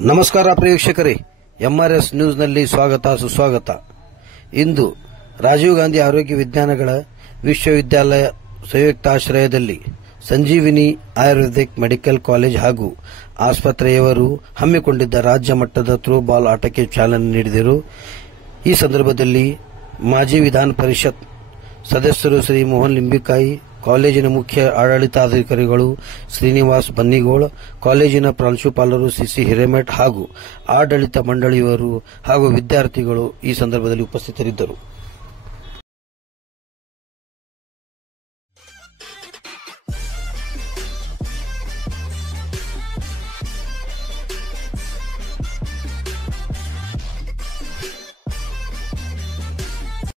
ನಮಸ್ಕಾರ ಪ್ರೇಕ್ಷಕರೇ, ಎಂಆರ್ಎಸ್ ನ್ಯೂಸ್ನಲ್ಲಿ ಸ್ವಾಗತ ಸುಸ್ವಾಗತ. ಇಂದು ರಾಜೀವ್ ಗಾಂಧಿ ಆರೋಗ್ಯ ವಿಜ್ಞಾನಗಳ ವಿಶ್ವವಿದ್ಯಾಲಯ ಸಂಯುಕ್ತಾಶ್ರಯದಲ್ಲಿ ಸಂಜೀವಿನಿ ಆಯುರ್ವೇದಿಕ್ ಮೆಡಿಕಲ್ ಕಾಲೇಜ್ ಹಾಗೂ ಆಸ್ಪತ್ರೆಯವರು ಹಮ್ಮಿಕೊಂಡಿದ್ದ ರಾಜ್ಯ ಮಟ್ಟದ ಥ್ರೋಬಾಲ್ ಆಟಕ್ಕೆ ಚಾಲನೆ ನೀಡಿದರು. ಈ ಸಂದರ್ಭದಲ್ಲಿ ಮಾಜಿ ವಿಧಾನ ಪರಿಷತ್ ಸದಸ್ಯರು ಶ್ರೀ ಮೋಹನ್ ಲಿಂಬಿಕಾಯಿ, ಕಾಲೇಜಿನ ಮುಖ್ಯ ಆಡಳಿತಾಧಿಕಾರಿಗಳು ಶ್ರೀನಿವಾಸ್ ಬನ್ನಿಗೋಳ್, ಕಾಲೇಜಿನ ಪ್ರಾಂಶುಪಾಲರು ಸಿಸಿ ಹಿರೇಮಠ್ ಹಾಗೂ ಆಡಳಿತ ಮಂಡಳಿಯವರು ಹಾಗೂ ವಿದ್ಯಾರ್ಥಿಗಳು ಈ ಸಂದರ್ಭದಲ್ಲಿ ಉಪಸ್ಥಿತರಿದ್ದರು.